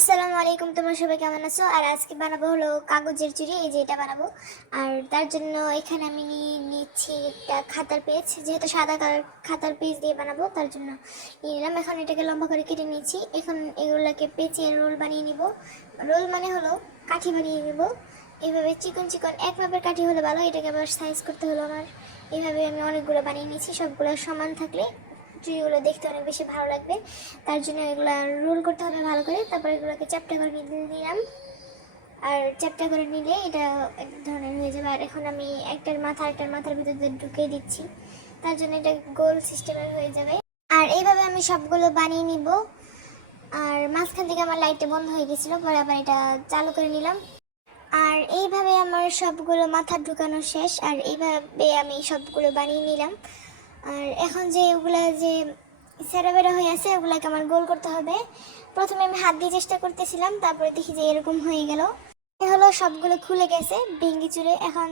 আসসালামু আলাইকুম, তোমরা সবাই কেমন আছো? আর আজকে বানাবো হলো কাগজের চুড়ি। এই যে এটা বানাবো। আর তার জন্য এখানে আমি নিচ্ছি একটা খাতার পেজ, যেহেতু সাদা কালার খাতার পেজ দিয়ে বানাবো তার জন্য নিয়ে নিলাম। এখন এটাকে লম্বা করে কেটে নিয়েছি। এখন এগুলোকে পেঁচিয়ে রোল বানিয়ে নিব। রোল মানে হলো কাঠি বানিয়ে নিব। এইভাবে চিকন চিকন এক মাপের কাঠি হলে ভালো, এটাকে আবার সাইজ করতে হলো আমার। এইভাবে আমি অনেকগুলো বানিয়ে নিয়েছি, সবগুলো সমান থাকলে চুড়িগুলো দেখতে অনেক বেশি ভালো লাগবে। তার জন্য এগুলো রোল করতে হবে ভালো করে, তারপর এগুলোকে চ্যাপটা করে নিলাম। আর চ্যাপটা করে নিলে এটা এক ধরনের হয়ে যাবে। আর এখন আমি একটার মাথার ভিতরে ঢুকিয়ে দিচ্ছি, তার জন্য এটা গোল সিস্টেমের হয়ে যাবে। আর এইভাবে আমি সবগুলো বানিয়ে নিব। আর মাঝখান থেকে আমার লাইটটা বন্ধ হয়ে গেছিলো, পরে আবার এটা চালু করে নিলাম। আর এইভাবে আমার সবগুলো মাথা ঢুকানো শেষ। আর এইভাবে আমি সবগুলো বানিয়ে নিলাম। আর এখন যে ওগুলা যে সেরা বেরা হয়ে আছে ওগুলাকে আমার গোল করতে হবে। প্রথমে আমি হাত দিয়ে চেষ্টা করতেছিলাম, তারপরে দেখি যে এরকম হয়ে গেল। এ হলো সবগুলো খুলে গেছে ভেঙ্গি চুরে। এখন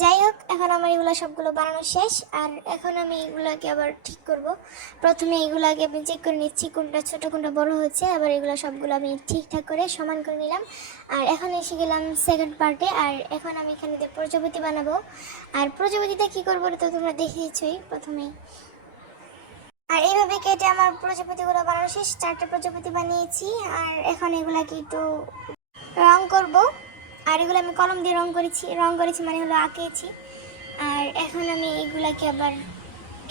যাই হোক, এখন আমার এগুলো সবগুলো বানানো শেষ। আর এখন আমি এগুলাকে আবার ঠিক করব। প্রথমে এগুলাকে আমি চেক করে নিচ্ছি কোনটা ছোট কোনটা বড় হচ্ছে। আবার এগুলো সবগুলো আমি ঠিকঠাক করে সমান করে নিলাম। আর এখন এসে গেলাম সেকেন্ড পার্টে। আর এখন আমি এখানে প্রজাপতি বানাবো। আর প্রজাপতিটা কী করবো তো তোমরা দেখিয়েছই প্রথমেই। আর এইভাবে কেটে আমার প্রজাপতিগুলো বানানো শেষ। 4টা প্রজাপতি বানিয়েছি। আর এখন এগুলাকে একটু রং করব। আর এগুলো আমি কলম দিয়ে রং করেছি মানে হলো আঁকিয়েছি। আর এখন আমি এগুলাকে আবার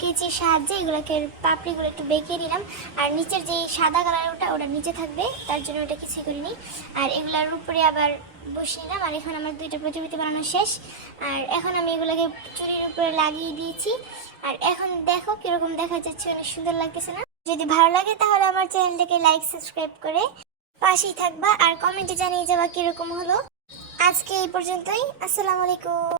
কেচির সাহায্যে এগুলোকে পাপড়িগুলো একটু বেঁকে নিলাম। আর নিচের যে সাদা কালার ওটা নিচে থাকবে, তার জন্য ওটা কিছুই করিনি। আর এগুলোর উপরে আবার বসিয়ে নিলাম। আর এখন আমার 2টা প্রজাপতি বানানো শেষ। আর এখন আমি এগুলোকে চুড়ির উপরে লাগিয়ে দিয়েছি। আর এখন দেখো কিরকম দেখা যাচ্ছে, অনেক সুন্দর লাগতেছে না? যদি ভালো লাগে তাহলে আমার চ্যানেলটাকে লাইক সাবস্ক্রাইব করে পাশেই থাকবা। আর কমেন্টে জানিয়ে যাবা কিরকম হলো। আজকে এই পর্যন্তই। আসসালামু আলাইকুম।